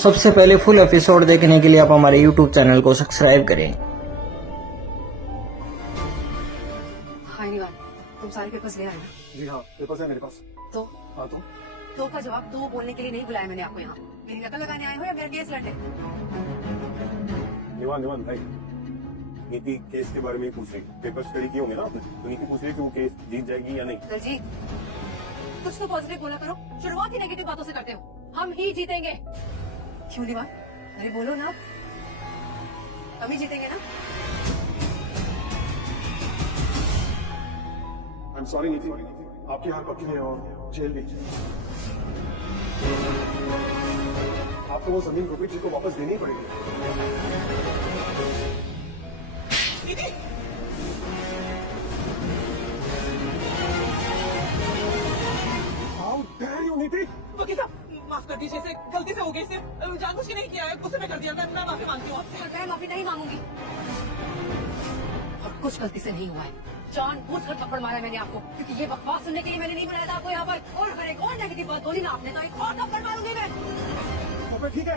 सबसे पहले full episode देखने के लिए आप हमारे यूट्यूब चैनल को सब्सक्राइब करें। हाय निवाल, तुम सारे पेपर्स ले आए ना? जी हाँ, पेपर्स है मेरे पास। तो हाँ तो का जवाब दो बोलने के लिए नहीं बुलाया मैंने आपको यहाँ। मेरी नकल लगाने आए हो या मेरा केस लड़ने? निवान भाई, नीति केस के बारे में ही पूछ रही। पेपर स्टडी किए होंगे ना आपने, तो नीति पूछ रही कि वो केस जीत जाएगी या नहीं। दलजीत, कुछ तो पॉजिटिव बोला करो, शुरुआत ही नेगेटिव बातों से करते हो। हम ही जीतेंगे। क्यों निवाल? अरे बोलो ना, हम ही जीतेंगे ना? आई एम सॉरी नीति, आपकी हार पक्की है और जेल भी। आपको वो जमीन गुरप्रीत जी को वापस देनी ही पड़ेगी। नीति, How dare you, नीति? वकील साहब, माफ कर दीजिए, इसे गलती से हो गई, इसे जानबूझ के नहीं किया है, गुस्से में कर दिया। मैं माफी मांगती हूँ आपसे। मैं माफी नहीं मांगूंगी और कुछ गलती से नहीं हुआ है। जानबूझकर थप्पड़ मारा है मैंने आपको, क्योंकि ये बकवास सुनने के लिए मैंने नहीं बुलाया था आपको यहाँ पर। और अगर एक और नेगेटिव बात बोली ना आपने तो एक और थप्पड़ मारूंगी मैं। तो फिर ठीक है,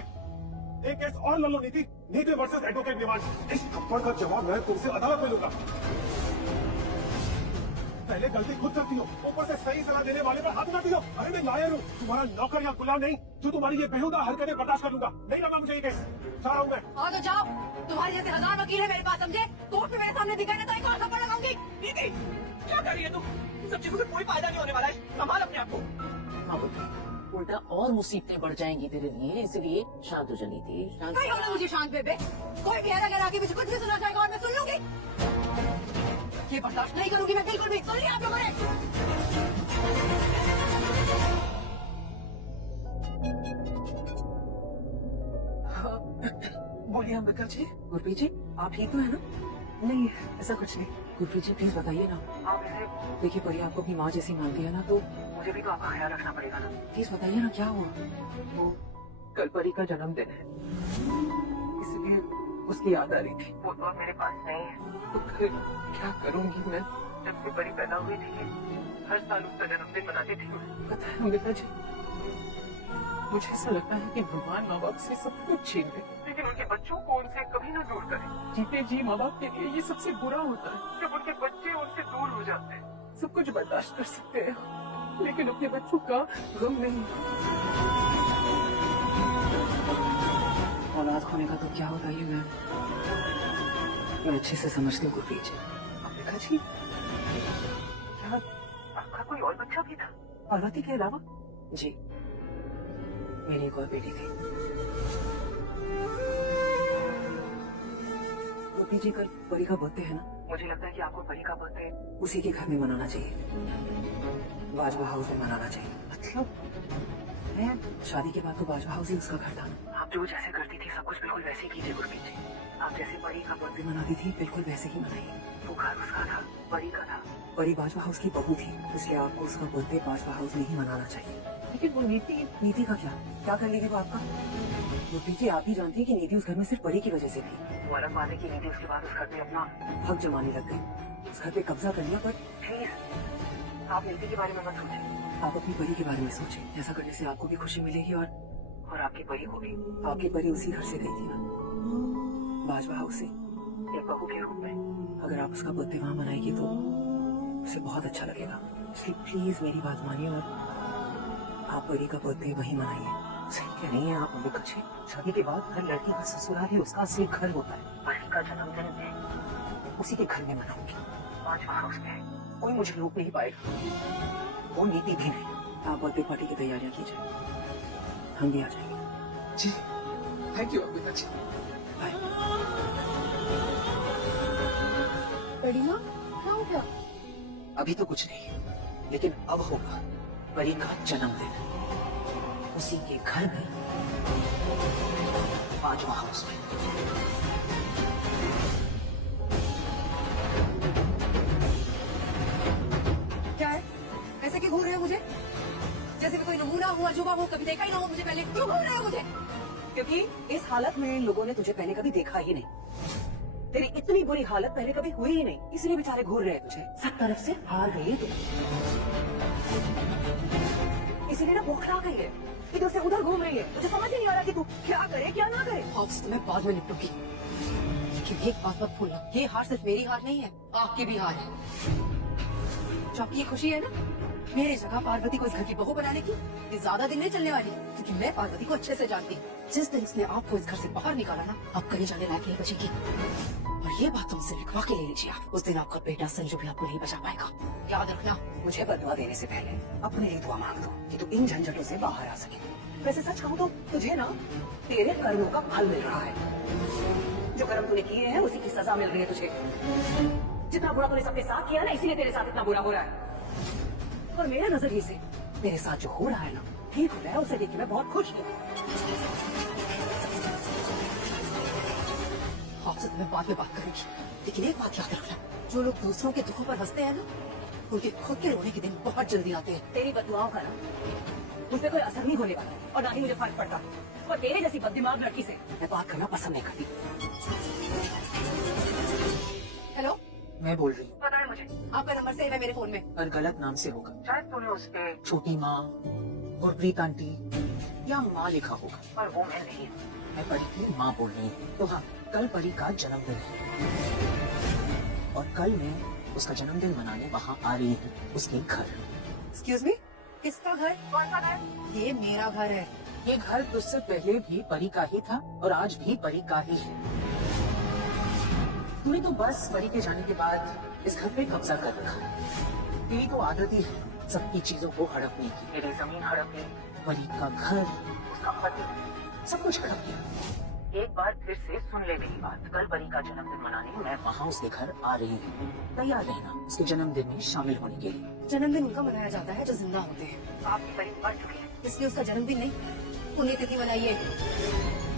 एक केस और लड़ लो नीति। नीति वर्सेस एडवोकेट निवान। इस थप्पड़ का जवाब मैं तुमसे अदालत में लूंगा। पहले गलती खुद करती हो, ऊपर से सही सलाह देने वाले पर हाथ उठाती हो। अरे मैं लायर हूँ, तुम्हारा नौकर या गुलाम नहीं, जो तुम्हारी ये बेहुदा हरकतें बर्दाश्त कर लूंगा। नहीं लगा मुझे ये केस। जा रहा हूँ मैं। हाँ तो जाओ, तुम्हारे जैसे हजार वकील है मेरे पास, समझे? कोर्ट में मेरे सामने दिखाने तो एक और थप्पड़ लगाऊंगी। नीति, क्या कर रही है तुम? इन सब चीजों से कोई फायदा नहीं होने वाला है। संभाल अपने आप को। हाँ बेटा, उल्टा और मुसीबतें बढ़ जाएंगी तेरे लिए, इसलिए शांत हो जा नीति, शांत नहीं होना मुझे शांत बेबे। कोई भी अगर आगे मुझे कुछ भी सुना जाएगा और मैं सुन लूंगी, ये बर्दाश्त नहीं करूंगी मैं बिल्कुल भी। सुन लिया आप लोगों ने? बोलिए अम्बिका जी। गुरप्रीत जी, आप ठीक तो है ना? नहीं, ऐसा कुछ नहीं। गुरप्रीत जी प्लीज बताइए ना। आप इसे, देखिए परी आपको अपनी माँ जैसी मानती है ना, तो मुझे भी तो आपका ख्याल रखना पड़ेगा ना। प्लीज बताइए ना क्या हुआ। वो कल परी का जन्मदिन है, इसलिए उसकी याद आ रही थी। वो तो अब मेरे पास नहीं है, तो फिर क्या करूंगी मैं? जब से परी पैदा हुई थी, हर साल उसका जन्मदिन मनाती थी। पता है अम्बिका जी, मुझे ऐसा लगता है कि भगवान माँ बाप से सब कुछ छीन ले, लेकिन उनके बच्चों को उनसे कभी ना दूर करे। जीते जी माँ बाप के लिए ये सबसे बुरा होता है, जब उनके बच्चे उनसे दूर हो जाते हैं। सब कुछ बर्दाश्त कर सकते हैं, लेकिन अपने बच्चों का गम नहीं। औलाद खोने का तो क्या होता है मैं अच्छे से समझती हूँ गुरप्रीत जी। अम्बिका जी, क्या आपका कोई और बच्चा भी था पार्वती के अलावा? जी, मेरी एक और बेटी थी। गुरप्रीत जी कल परी का बर्थडे है ना? मुझे लगता है कि आपको परी का बर्थडे उसी के घर में मनाना चाहिए, बाजवा हाउस में मनाना चाहिए। मतलब शादी के बाद तो बाजवा हाउस ही उसका घर था ना। आप जो जैसे करती थी सब कुछ बिल्कुल वैसे कीजिए गुरप्रीत जी। आप जैसे परी का बर्थडे मनाती थी बिल्कुल वैसे ही मनाइए। वो घर उसका था, परी का था। परी बाजवा हाउस की बहू थी, इसलिए आपको उसका बर्थडे बाजवा हाउस में ही मनाना चाहिए। लेकिन वो नीति का क्या कर लेगी वो आपका? गुरप्रीत जी आप ही जानती है कि नीति उस घर में सिर्फ परी की वजह से थी। वो अलग बात है कि नीति उसके बाद उस घर पे अपना हक जमाने लग गई, उस घर पे कब्जा कर लिया। पर प्लीज आप नीति के बारे में मत सोचें, आप अपनी परी के बारे में सोचें। ऐसा करने से आपको भी खुशी मिलेगी और आपकी परी को भी। आपकी परी उसी घर से गई थी ना, बाजवा हाउस से, एक बहू के रूप में। अगर आप उसका बर्थडे वहाँ मनाएगी तो उसे बहुत अच्छा लगेगा। इसलिए प्लीज मेरी बात मानिए और आप परी का बर्थडे वहीं मनाइए। सही कह रही हैं आप अम्बिका जी। शादी के बाद हर लड़की का ससुराल ही उसका असली घर होता है। परी का जन्मदिन मैं उसी के घर में मनाऊंगी, बाजवा हाउस में। कोई मुझे रोक नहीं पाएगा, वो नीति भी नहीं। आप बर्थडे पार्टी की तैयारियां कीजिए, हम भी आ जाएंगे। जी thank you Ambika ji. Bye. बड़ी माँ क्या हो गया? अभी तो कुछ नहीं, लेकिन अब होगा परी का जन्मदिन, उसी के घर में, बाजवा हाउस में। क्या है? ऐसे क्यों घूर रहे हो मुझे? जैसे मैं कोई नमूना हुआ जुबा हो, कभी देखा ही ना हो मुझे पहले। क्यों घूर रहे हो मुझे? क्योंकि इस हालत में लोगों ने तुझे पहले कभी देखा ही नहीं। तेरी इतनी बुरी हालत पहले कभी हुई ही नहीं, इसलिए बेचारे घूर रहे हैं तुझे। सब तरफ से हार गई है तू, इसीलिए ना बौखला गई है। इधर से उधर घूम रही है। तुझे समझ ही नहीं आ रहा कि तू क्या करे क्या ना करे। ऑप्स तो मैं बाद में निपटूंगी, लेकिन एक बात मत भूलना, ये हार सिर्फ मेरी हार नहीं है, आपकी भी हार है। जो आपकी ये खुशी है ना, मेरी जगह पार्वती को इस घर की बहू बनाने की, ये ज्यादा दिन नहीं चलने वाली, क्योंकि मैं पार्वती को अच्छे से जानती हूँ। जिस दिन इसने आपको इस घर से बाहर निकाला ना, आप कहीं जाने लायक नहीं बचेगी। और ये बात तुमसे लिखवा के ले लीजिए आप, उस दिन आपका बेटा संजू भी आपको नहीं बचा पाएगा, याद रखना। मुझे बदला देने से पहले अपने लिए दुआ मांग दो कि तू इन झंझटों से बाहर आ सके। वैसे सच कहूँ तो तुझे ना तेरे कर्मों का फल मिल रहा है। जो कर्म तूने किए हैं उसी की सजा मिल रही है तुझे। जितना बुरा तूने सबके साथ किया ना, इसीलिए तेरे साथ इतना बुरा हो रहा है। और मेरे नजरिए से मेरे साथ जो हो रहा है ना, ठीक हो रहा है, उसे देख के मैं बहुत खुश हूँ। आपसे तो मैं बाद में बात करूंगी, लेकिन एक बात याद रखना, जो लोग दूसरों के दुखों पर हंसते हैं ना, उनके खुद के रोने के दिन बहुत जल्दी आते हैं। तेरी बददुआओं का ना मुझ पे कोई असर नहीं होने वाला और ना ही मुझे फर्क पड़ता। और तेरे जैसी बददिमाग लड़की से मैं बात करना पसंद नहीं करती। हेलो, मैं बोल रही हूँ, पता है मुझे आपका नंबर सेव है मेरे फोन में। पर गलत नाम से होगा। शायद तूने उस पे छोटी माँ, गुरप्रीत आंटी या माँ लिखा होगा, पर वो मैं नहीं हूँ। मैं परी की माँ बोल रही हूँ। तो हाँ, कल परी का जन्मदिन है और कल मैं उसका जन्मदिन मनाने वहाँ आ रही हूँ, उसके घर। एक्सक्यूज मी, किसका घर? कौन सा घर? ये मेरा घर है। ये घर तुझसे पहले भी परी का ही था और आज भी परी का ही है। तूने तो बस परी के जाने के बाद इस घर पे कब्जा कर रखा। तेरी तो आदत ही है सबकी चीजों को हड़पने की। मेरी जमीन हड़प ली, परी का घर, उसका पति, सब कुछ हड़प लिया। एक बार फिर से सुन ले मेरी बात, कल परी का जन्मदिन मनाने मैं वहाँ उसके घर आ रही हूँ। तैयार रहना उसके जन्मदिन में शामिल होने के लिए। जन्मदिन उनका मनाया जाता है जो जिंदा होते हैं। आपकी परी मर चुकी है, इसलिए उसका जन्मदिन नहीं, पुण्यतिथि मनाइए।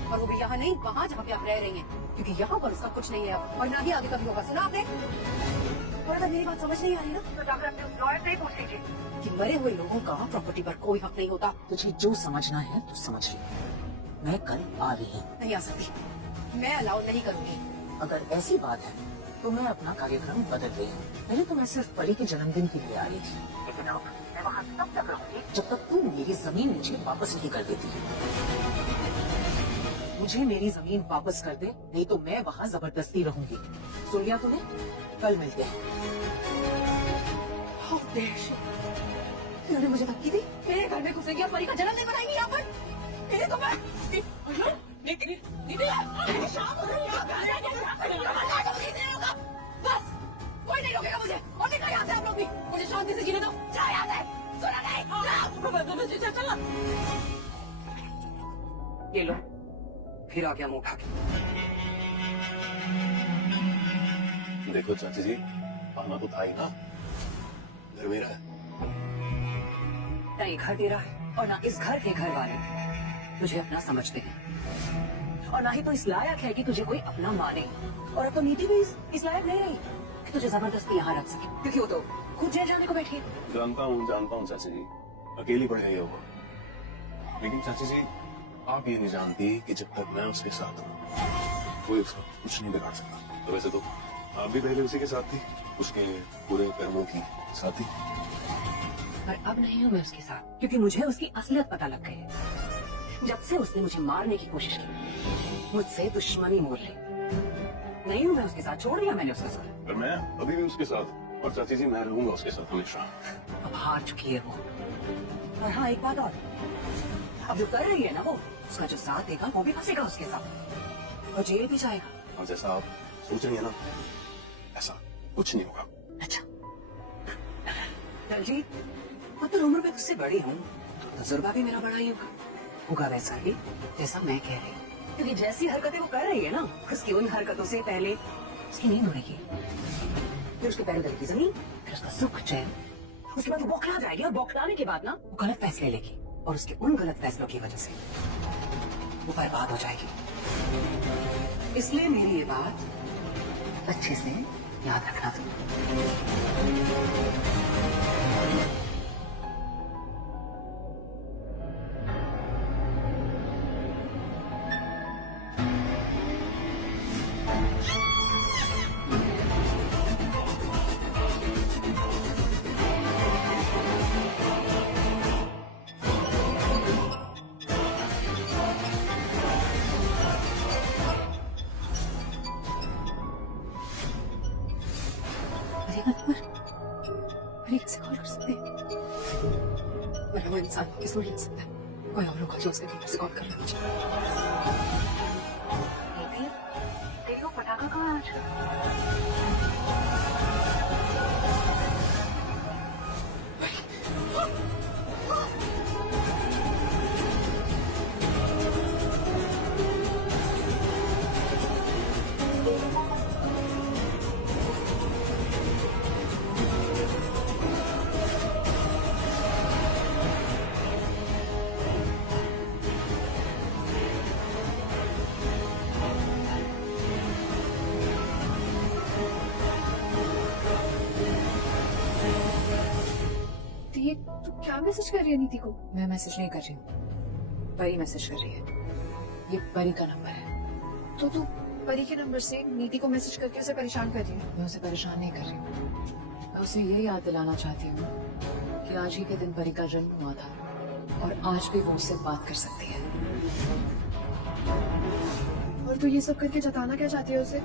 और वो भी यहाँ नहीं, वहाँ जहाँ पे आप रह रही हैं, क्योंकि यहाँ पर उसका कुछ नहीं है अब, और ना ही आगे कभी होगा। सुना आपने? और अगर मेरी बात समझ नहीं आ रही ना, तो जाकर अपने उस लॉयर से ही पूछ लीजिए कि मरे हुए लोगों का प्रॉपर्टी पर कोई हक नहीं होता। तुझे जो समझना है तू समझ ले। मैं कल आ रही हूँ। नहीं आ सकती, मैं अलाउ नहीं करूँगी। अगर ऐसी बात है तो मैं अपना कार्यक्रम बदल रही हूँ। पहले तो मैं सिर्फ परी के जन्मदिन के लिए आ रही थी, लेकिन अब मैं वहाँ तब तक रहूंगी जब तक तू मेरी जमीन मुझे वापस नहीं कर देती। मुझे मेरी जमीन वापस कर दे, नहीं तो मैं वहाँ जबरदस्ती रहूंगी। सुन लिया तूने? कल मिलते हैं। How dare she? इन्होंने मुझे धमकी दी, मेरे घर में घुसेंगी और परी का जन्मदिन मनाएंगी यहाँ पर। मेरे तो मैं बस कोई नहीं रोकेगा मुझे। और निकलो यहाँ से आप लोग भी, मुझे शांति से जीने दो। जाओ यहाँ से, सुना नहीं? चलो। ये लो, फिर आ गया मुंह उठा के। देखो चाची जी, आना तो था ही ना, घर मेरा है। ना ये घर तेरा है और ना इस घर के घर वाले तुझे अपना समझते हैं, और ना ही तो इस लायक है कि तुझे कोई अपना माने। और अब तो नीति भी इस लायक नहीं रही कि तुझे जबरदस्ती यहाँ रख सके, क्योंकि वो तो खुद जेल जाने को बैठी है। जानता हूँ चाची जी, अकेली पड़ गई होगा, लेकिन चाची जी आप ये नहीं जानती कि जब तक मैं उसके साथ हूँ कोई उसका कुछ नहीं बिगाड़ सकता। तो वैसे तो आप भी पहले उसी के साथ थी, उसके पूरे कर्मों की साथी। पर अब नहीं हूँ मैं उसके साथ, क्योंकि मुझे उसकी असलियत पता लग गई है। जब से उसने मुझे मारने की कोशिश की, मुझसे दुश्मनी मोल ली। नहीं हूँ मैं उसके साथ, छोड़ दिया मैंने उसका साथ। पर मैं अभी भी उसके साथ, और चाची जी मैं रहूंगा उसके साथ हमेशा। अब हार चुकी है वो। और हाँ, एक बात और, अब जो कर रही है ना वो, उसका जो साथ देगा वो भी फंसेगा उसके साथ और जेल भी जाएगा। और जैसा आप सोच रही है ना, ऐसा कुछ नहीं होगा। अच्छा दलजीत, मैं तो उम्र में तुझसे बड़ी हूँ, तो तजुर्बा भी मेरा बड़ा ही होगा वैसा ही जैसा मैं कह रही हूँ। क्योंकि जैसी हरकतें वो कर रही है ना, उसकी उन हरकतों से पहले उसकी नींद उड़ेगी, फिर उसके पैरों तले की जमीन, फिर उसका सुख चैन, उसके बाद वो बौखला जाएगी, और बौखलाने के बाद ना वो गलत फैसले लेगी, और उसके उन गलत फैसलों की वजह से वो बर्बाद हो जाएगी। इसलिए मेरी ये बात अच्छे से याद रखना। इंसान किस ले सकता है? कोई और होगा जो उसके कंप्यूटर से कॉल कर रहा है मुझे। तेरी वो पटाखा कहाँ है आजकल? ये तू क्या मैसेज कर रही है नीति को? मैं मैसेज नहीं कर रही हूँ, परी मैसेज कर रही है। ये परी का नंबर है। तो तू परी के नंबर से नीति को मैसेज करके उसे परेशान कर रही है? मैं उसे परेशान नहीं कर रही हूँ, मैं उसे ये याद दिलाना चाहती हूँ कि आज ही के दिन परी का जन्म हुआ था और आज भी वो उससे बात कर सकती है। और तू ये सब करके जताना क्या चाहती है उसे?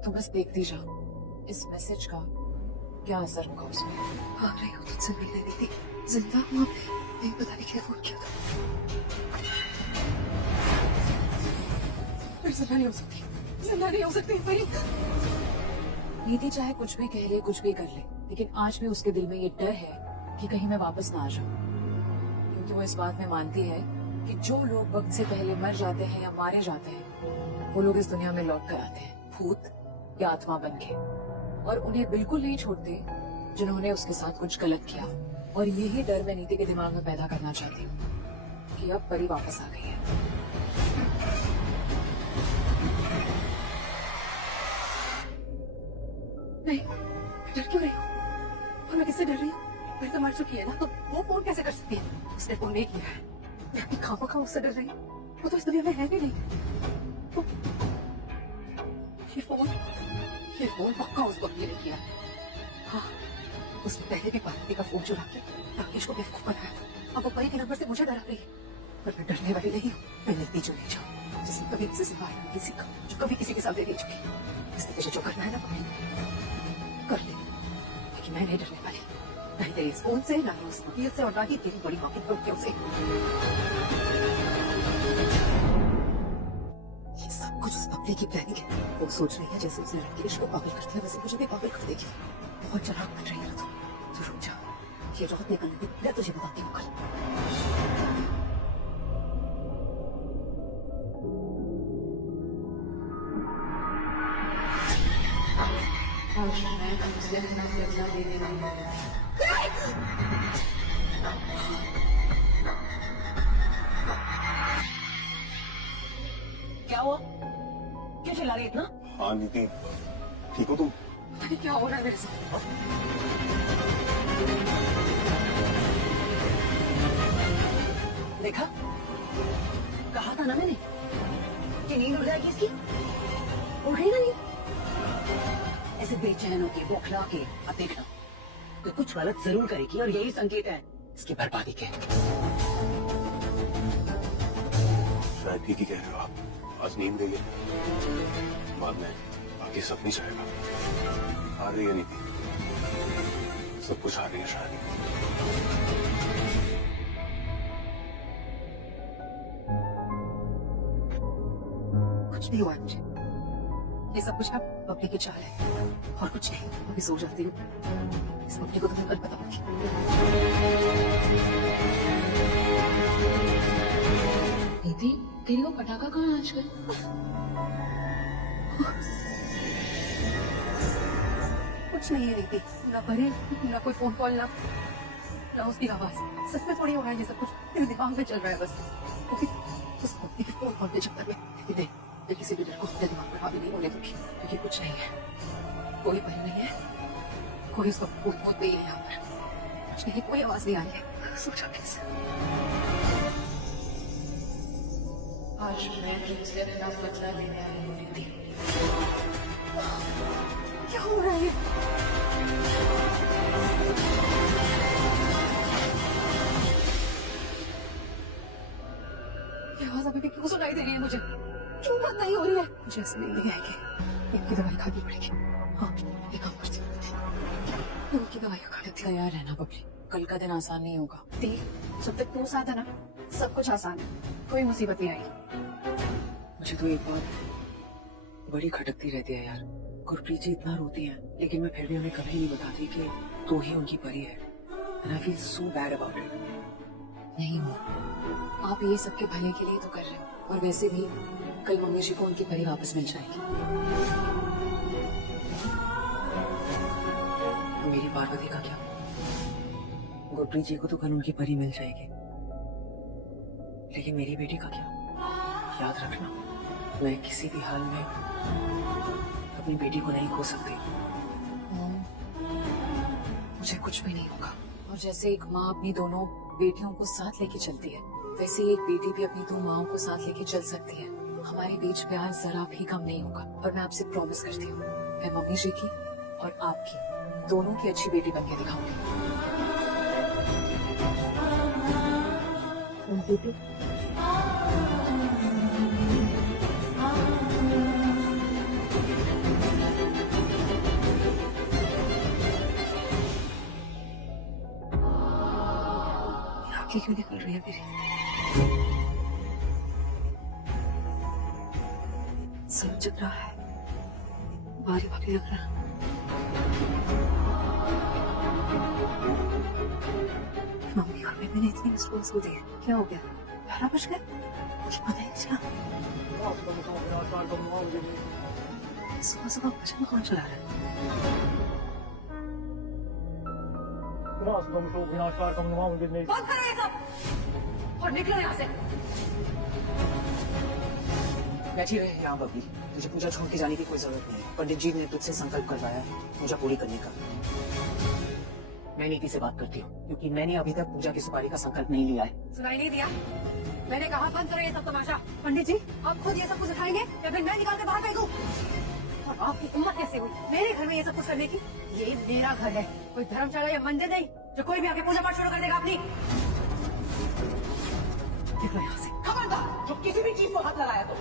तो बस देखती जाओ इस मैसेज का क्या असर होगा उसमें। भाग रही हूँ तुझसे मिलने नीति, जिंदा हूँ नहीं पता नहीं क्या फोन किया था। मैं जिंदा नहीं हो सकती, जिंदा नहीं हो सकती परी। नीति चाहे कुछ भी कह ले, कुछ भी कर ले, लेकिन आज भी उसके दिल में ये डर है कि कहीं मैं वापस ना आ जाऊं, क्योंकि वो इस बात में मानती है कि जो लोग वक्त से पहले मर जाते हैं या मारे जाते हैं वो लोग इस दुनिया में लौट कर आते हैं, भूत या आत्मा बन के, और उन्हें बिल्कुल नहीं छोड़ते जिन्होंने उसके साथ कुछ गलत किया। और यही डर मैं नीति के दिमाग में पैदा करना चाहती हूँ कि अब परी वापस आ गई है। नहीं, मैं डर क्यों रही हूँ? और मैं किससे डर रही हूँ? मेरी तो मर चुकी है ना, तो वो फोन कैसे कर सकती है? उसने फोन नहीं किया है। मैं अपनी खामखा उससे डर रही हूँ। वो तो इस दुनिया में है भी नहीं। तो ये फोन पक्का उस वक्त ने किया है। हाँ, उसने पहले भी पार्वती का फोन चुरा के राकेश को बेवकूफ बनाया था। अब वो परी के नंबर से मुझे डरा रही है, पर मैं डरने वाली नहीं हूँ। मैं नीति जो नहीं जाऊँ, जिसने कभी किसी से बात नहीं सीखा, जो कभी किसी के सामने नहीं झुकी। इसलिए मुझे जो करना है ना कर ले, लेकिन मैं नहीं डरने वाली। नहीं तेरे इस फोन से, ना ही उस वकील से, और ना ही तेरी बड़ी बाकी से। ये सब कुछ उस पगली की प्लानिंग है। वो सोच रही है जैसे उसने राकेश को पागल कर दिया वैसे मुझे भी पागल कर देगी। बहुत चालाक बन रही है तू रुक जा, ये रात निकलने की मैं तुझे बताती हूँ कल। आज मैं तुमसे अपना बदला लेने वाली हूँ। क्या हुआ? क्यों चिल्ला रही है इतना? हाँ नीति, ठीक हो तुम? अरे क्या हो रहा है मेरे साथ? देखा, कहा था ना मैंने कि नींद उड़ जाएगी इसकी। उड़ रही ना नींद, ऐसे बेचैन होके बौखला के। अब देखना तो कुछ गलत जरूर करेगी और यही संकेत है इसकी बर्बादी के। शायद ठीक ही कह रहे हो आप। आज नींद गई है, बाद में बाकी सब नहीं जाएगा। आ रही है नीति, सब कुछ आ रही है शादी। कुछ नहीं हुआ मुझे, ये सब कुछ ना पब्लिक की चाल है और कुछ नहीं। अभी सो जाती हूँ, इस पब्लिक को तो मैं कल बताऊंगी। दीदी, तेरी वो पटाखा कहाँ है आजकल? कुछ नहीं है रीति, ना परे, ना कोई फोन कॉल, ना उसकी आवाज। सच में थोड़ी हो रहा है ये सब कुछ, मेरे दिमाग में चल रहा है बस। उस पत्नी के फोन कॉल के चक्कर में लेकिन मैं किसी भी डर को अपने दिमाग पर हावी नहीं होने दूंगी, क्योंकि कुछ नहीं है, कोई भय नहीं है, कोई उसका भूत भूत नहीं है यहाँ पर। कुछ नहीं, कोई आवाज नहीं आ रही है। सोचा कैसे? आज मैं तुमसे अपना बदला लेने आई हूँ दीदी। क्या हो रहा है? ये आवाज अभी भी क्यों सुनाई दे रही है मुझे? क्यों बात नहीं हो रही है? मुझे ऐसे नहीं आएगी, इनकी दवाई खानी पड़ेगी। हाँ, ये काम करती हूँ, इनकी दवाई खा लेती हूँ। तैयार रहना बबली, कल का दिन आसान नहीं होगा। देख, जब तक तू साथ है ना, सब कुछ आसान है, कोई मुसीबत नहीं आएगी। मुझे तो एक बात बड़ी खटकती रहती है यार। गुरप्रीत जी इतना रोती हैं, लेकिन मैं फिर भी उन्हें कभी नहीं बताती कि तू ही उनकी परी है। And I feel so bad about it. नहीं हुआ, आप ये सबके भले के लिए तो कर रहे हो, और वैसे भी कल मम्मी जी को उनकी परी वापस मिल जाएगी। और मेरी पार्वती का क्या? गुरप्रीत जी को तो कल उनकी परी मिल जाएगी, लेकिन मेरी बेटी का क्या? याद रखना, मैं किसी भी हाल में अपनी बेटी को नहीं खो सकती। मुझे कुछ भी नहीं होगा। और जैसे एक माँ अपनी दोनों बेटियों को साथ लेके चलती है, वैसे ही एक बेटी भी अपनी दो माओं को साथ लेके चल सकती है। हमारे बीच प्यार जरा भी कम नहीं होगा। और मैं आपसे प्रॉमिस करती हूँ, मैं मम्मी जी की और आपकी दोनों की अच्छी बेटी बन के दिखाऊंगी। आंखें क्यों निकल रही है मेरी? सब जग रहा है, भारी भारी लग रहा है। मम्मी और बेबी ने इतनी रिस्पॉन्सिबल दी है, क्या हो गया? 12 बज गए, मुझे पता ही नहीं चला। सुबह सुबह भजन कौन चला रहा है? बंद करो ये सब और निकलो यहाँ से। बैठी रहे यहाँ बबली, मुझे पूजा छोड़ के जाने की कोई जरूरत नहीं है। पंडित जी ने तुझसे संकल्प करवाया है पूजा पूरी करने का। मैं नीति से बात करती हूँ, क्योंकि मैंने अभी तक पूजा की सुपारी का संकल्प नहीं लिया है। सुनाई नहीं दिया? मैंने कहा बंद करो ये सब तमाशा। पंडित जी, आप खुद ये सब कुछ उठाएंगे या फिर मैं निकाल के बाहर फेंकूं? और आपकी हिम्मत कैसे हुई मेरे घर में ये सब कुछ करने की? ये मेरा घर है, कोई धर्मशाला या मंदिर नहीं जो कोई भी आके पूजा पाठ शुरू कर देगा अपनी। निकलो यहाँ से, खबरदार जो किसी भी चीज को हाथ लगाया तो।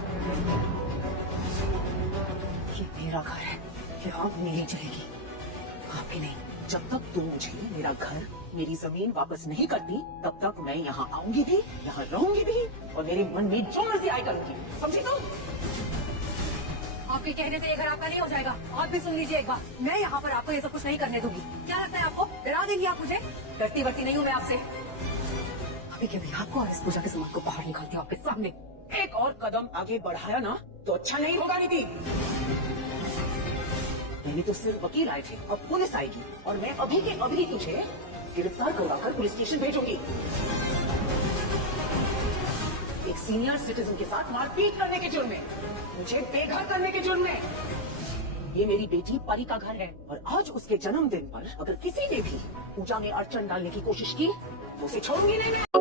ये मेरा घर है, ये आग नहीं चलेगी। आप भी नहीं। जब तक तुम मुझे मेरा घर, मेरी जमीन वापस नहीं करती, तब तक मैं यहाँ आऊंगी भी, यहाँ रहूंगी भी, और मेरे मन में जो मर्जी आए करूंगी। समझी तुम? आपके कहने से ये घर आपका नहीं हो जाएगा। आप भी सुन लीजिए एक बात, मैं यहाँ पर आपको ये सब कुछ नहीं करने दूंगी। क्या लगता है आपको डरा देंगी आप मुझे? डरती वरती नहीं हूँ मैं आपसे। अभी के बिहार को और इस पूजा के सामान को बाहर निकालती हूँ आपके सामने। एक और कदम आगे बढ़ाया ना तो अच्छा नहीं होगा नीति। मैंने तो सिर्फ वकील आए थे, अब पुलिस आएगी, और मैं अभी के अभी तुझे गिरफ्तार करवाकर पुलिस स्टेशन भेजूंगी। एक सीनियर सिटीजन के साथ मारपीट करने के जुर्म में, मुझे बेघर करने के जुर्म में। ये मेरी बेटी परी का घर है, और आज उसके जन्मदिन पर अगर किसी ने भी पूजा में अड़चन डालने की कोशिश की तो उसे छोड़ूंगी नहीं मैं।